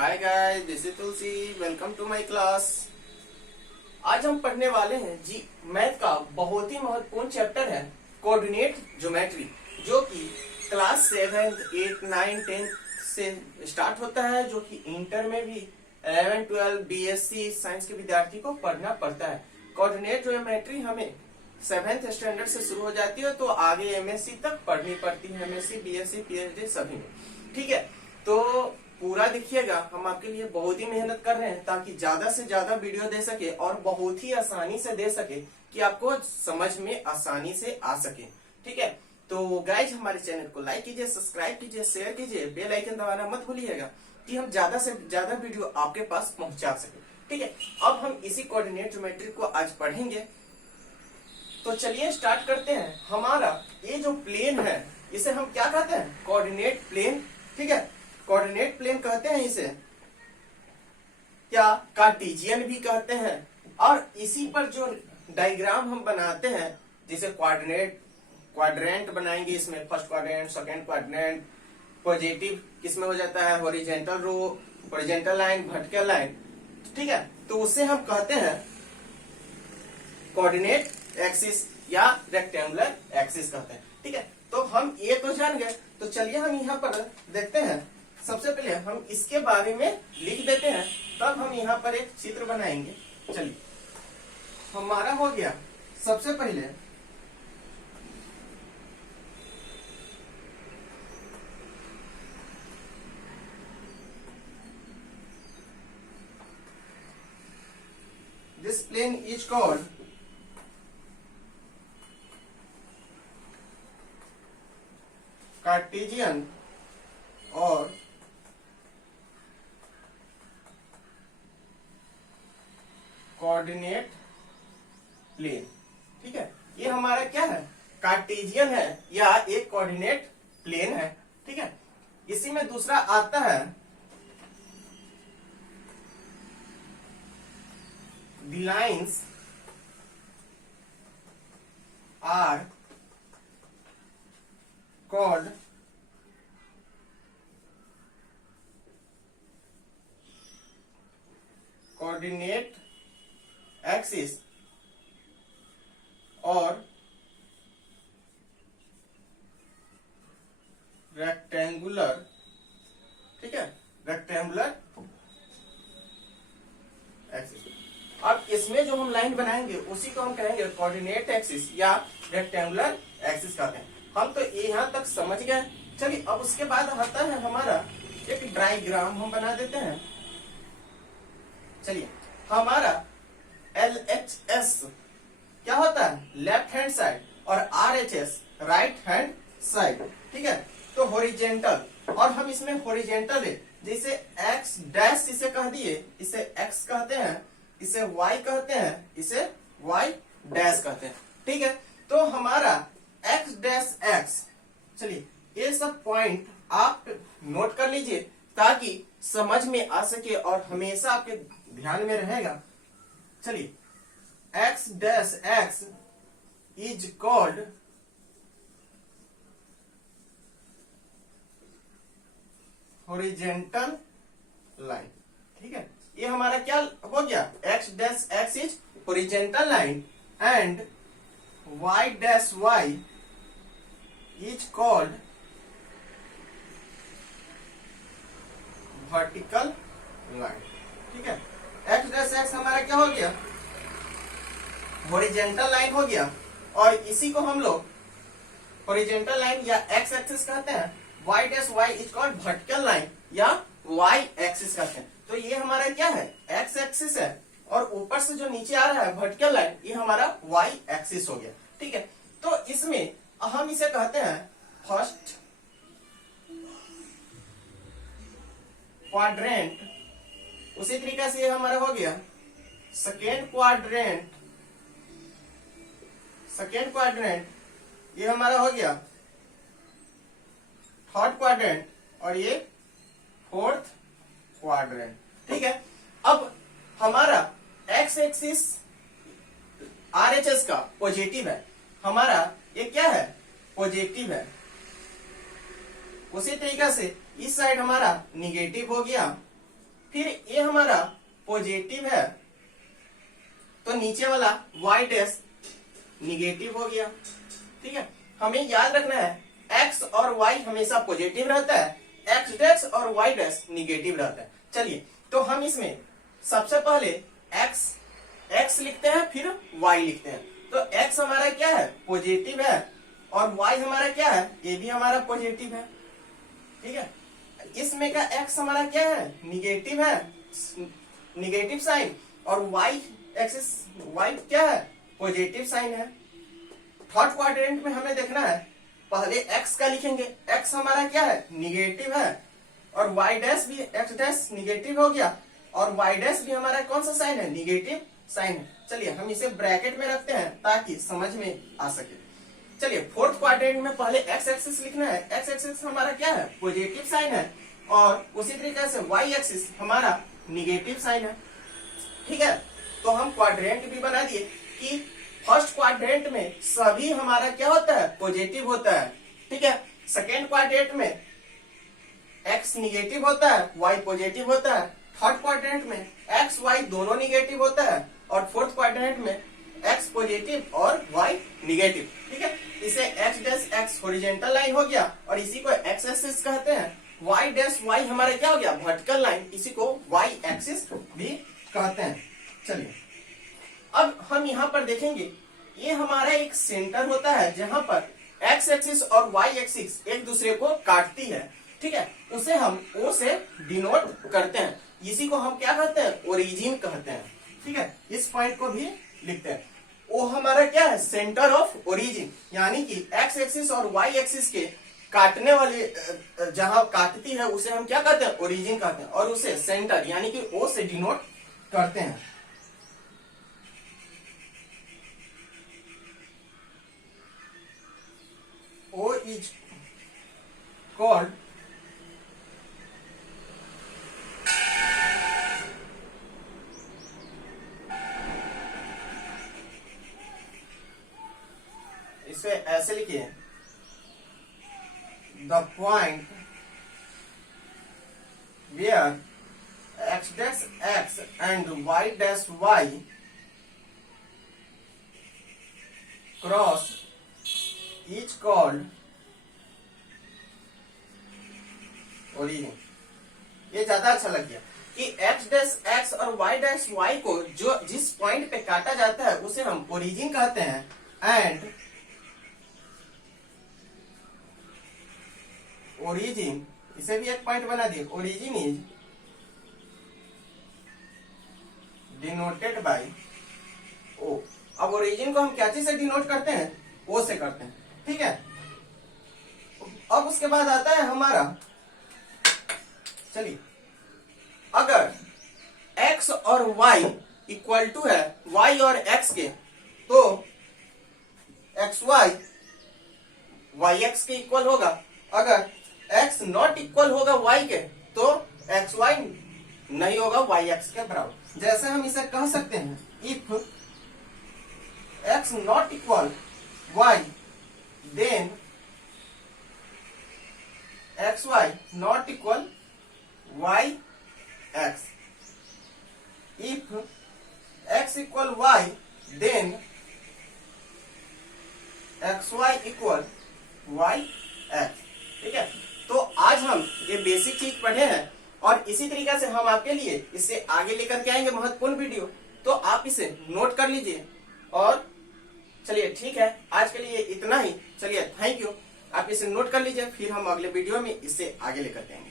Hi guys, this is Tulsi. Welcome to my class. आज हम पढ़ने वाले हैं जी मैथ का बहुत ही महत्वपूर्ण चैप्टर है कोऑर्डिनेट ज्योमेट्री, जो कि क्लास 7, 8, 9, 10 से स्टार्ट होता है, जो कि इंटर में भी 11, 12 बीएससी साइंस के विद्यार्थी को पढ़ना पड़ता है। कोऑर्डिनेट ज्योमेट्री हमें 7th स्टैंडर्ड से शुरू हो जाती है, तो आगे एमएससी तक पढ़नी पड़ती है, एमएससी, बीएससी, पीएचडी सभी में। ठीक है, तो पूरा देखिएगा। हम आपके लिए बहुत ही मेहनत कर रहे हैं ताकि ज्यादा से ज्यादा वीडियो दे सके और बहुत ही आसानी से दे सके कि आपको समझ में आसानी से आ सके। ठीक है, तो गाइज हमारे चैनल को लाइक कीजिए, सब्सक्राइब कीजिए, शेयर कीजिए, बेल आइकन दबाना मत भूलिएगा कि हम ज्यादा से ज्यादा वीडियो आपके पास पहुंचा सके। ठीक है, अब हम इसी कोऑर्डिनेट ज्योमेट्री को आज पढ़ेंगे। तो चलिए स्टार्ट करते हैं। हमारा ये जो प्लेन है इसे हम क्या कहते हैं? Coordinate plane. ठीक है, कोऑर्डिनेट प्लेन कहते हैं इसे, क्या कार्टेशियन भी कहते हैं। और इसी पर जो डायग्राम हम बनाते हैं, जिसे क्वाड्रेंट बनाएंगे, इसमें first quadrant, second quadrant, positive किसमें हो जाता है, horizontal row, horizontal line, vertical line. ठीक है, तो उसे हम कहते हैं कोऑर्डिनेट एक्सिस या रेक्टेंगुलर एक्सिस कहते हैं। ठीक है, तो हम ये तो जान गए। तो चलिए हम यहाँ पर देखते हैं। सबसे पहले हम इसके बारे में लिख देते हैं, तब हम यहाँ पर एक चित्र बनाएंगे। चलिए, हमारा हो गया सबसे पहले this plane is called cartesian और कोऑर्डिनेट प्लेन। ठीक है, ये हमारा क्या है? कार्टेशियन है या एक कोऑर्डिनेट प्लेन है। ठीक है, इसी में दूसरा आता है the lines are called coordinate axis और रेक्टेंगुलर। ठीक है, रेक्टेंगुलर एक्सिस। अब इसमें जो हम लाइन बनाएंगे उसी को हम कहेंगे कोऑर्डिनेट एक्सिस या रेक्टेंगुलर एक्सिस कहते हैं। हम तो यहाँ तक समझ गए। चलिए, अब उसके बाद आता है हमारा एक डायग्राम हम बना देते हैं। चलिए, हमारा LHS क्या होता है? लेफ्ट हैंड साइड, और RHS राइट हैंड साइड। ठीक है, तो हॉरिजॉन्टल, और हम इसमें हॉरिजॉन्टल है, जैसे x डैश इसे कह दिए, इसे x कहते हैं, इसे y कहते हैं, इसे y डैश कहते हैं। ठीक है, तो हमारा x डैश x। चलिए, ये सब पॉइंट आप नोट कर लीजिए ताकि समझ में आ सके और हमेशा आपके ध्यान में रहेगा। चलिए, x dash x is called horizontal line. ठीक है, ये हमारा क्या हो गया? x dash x is horizontal line and y dash y is called vertical line. ठीक है, x डैश x हमारा क्या हो गया? हॉरिजॉन्टल लाइन हो गया, और इसी को हम लोग हॉरिजॉन्टल लाइन या x एक्सिस कहते हैं। y dash y is called vertical line या y एक्सिस कहते हैं। तो ये हमारा क्या है? x एक्सिस है, और ऊपर से जो नीचे आ रहा है वर्टिकल लाइन, ये हमारा y एक्सिस हो गया। ठीक है, तो इसमें हम इसे कहते हैं फर्स्ट क्वाड्रेंट। उसी तरीके से ये हमारा हो गया सेकेंड क्वाड्रेंट, ये हमारा हो गया थर्ड क्वाड्रेंट, और ये फोर्थ क्वाड्रेंट। ठीक है, अब हमारा x एक्सिस RHS का पॉजिटिव है, हमारा ये क्या है? पॉजिटिव है। उसी तरीके से इस साइड हमारा निगेटिव हो गया, फिर ये हमारा पॉजिटिव है तो नीचे वाला y डैश निगेटिव हो गया। ठीक है, हमें याद रखना है x और y हमेशा पॉजिटिव रहता है, x डैश और y डैश निगेटिव रहता है। चलिए तो हम इसमें सबसे पहले x लिखते हैं, फिर y लिखते हैं। तो x हमारा क्या है, पॉजिटिव है, और y हमारा क्या है, ये भी हमारा पॉजिटिव है। ठीक है, इसमें का x हमारा क्या है, निगेटिव है, निगेटिव साइन, और y एक्सिस y क्या है, पॉजिटिव साइन है। थर्ड क्वाड्रेंट में हमें देखना है, पहले x का लिखेंगे, x हमारा क्या है, निगेटिव है, और y डैश भी, x डैश निगेटिव हो गया, और y डैश भी हमारा कौन सा साइन है, निगेटिव साइन है। चलिए हम इसे ब्रैकेट में रखते हैं ताकि समझ में आ सके। चलिए फोर्थ क्वाड्रेंट में पहले x एक्सिस लिखना है, x एक्सिस हमारा क्या है, पॉजिटिव साइन है, और उसी तरीके से y एक्सिस हमारा निगेटिव साइन है। ठीक है, तो हम क्वाड्रेंट भी बना दिए कि फर्स्ट क्वाड्रेंट में सभी हमारा क्या होता है, पॉजिटिव होता है। ठीक है, सेकेंड क्वाड्रेंट में x निगेटिव होता है, y पॉजिटिव होता है, थर्ड क्वाड्रेंट में x y दोनों निगेटिव होता है, और फोर्थ क्वाड्रेंट में x पॉजिटिव और y निगेटिव। ठीक है, इसे x dash x horizontal line हो गया, और इसी को x एक्सिस कहते हैं। y डैश y हमारा क्या हो गया, वर्टिकल लाइन, इसी को y एक्सिस भी कहते हैं। चलिए अब हम यहाँ पर देखेंगे, ये हमारा एक सेंटर होता है जहां पर x एक्सिस और y एक्सिस एक दूसरे को काटती है। ठीक है, उसे हम O से डिनोट करते हैं, इसी को हम क्या कहते हैं, ओरिजिन कहते हैं। ठीक है, इस पॉइंट को भी लिखते हैं। वो हमारा क्या है, सेंटर ऑफ ओरिजिन, यानी कि x एक्सिस और y एक्सिस के काटने वाले जहां काटती है उसे हम क्या कहते हैं, ओरिजिन कहते हैं, और उसे सेंटर यानी कि O से डिनोट करते हैं। O is called इसे ऐसे लिखिए, the point where x dash x and y dash y cross is called origin. ये ज्यादा अच्छा लग गया कि x डैश x और y डैश y को जो जिस पॉइंट पे काटा जाता है उसे हम ओरिजिन कहते हैं, एंड ओरिजिन, इसे भी एक पॉइंट बना दिए, origin is denoted by O। अब ओरिजिन को हम क्या चीज से डिनोट करते हैं, O से करते हैं। ठीक है, अब उसके बाद आता है हमारा, चलिए अगर x और y इक्वल टू है y और x के, तो xy yx के इक्वल होगा। अगर x नॉट इक्वल होगा y के, तो xy नहीं होगा yx के बराबर। जैसे हम इसे कह सकते हैं, if x not equal y then xy not equal yx। if x equal y then xy equal yx। ठीक है, तो आज हम ये बेसिक चीज पढ़े हैं, और इसी तरीके से हम आपके लिए इससे आगे लेकर के आएंगे महत्वपूर्ण वीडियो, तो आप इसे नोट कर लीजिए। और चलिए ठीक है, आज के लिए इतना ही। चलिए थैंक यू, आप इसे नोट कर लीजिए, फिर हम अगले वीडियो में इससे आगे लेकर के आएंगे।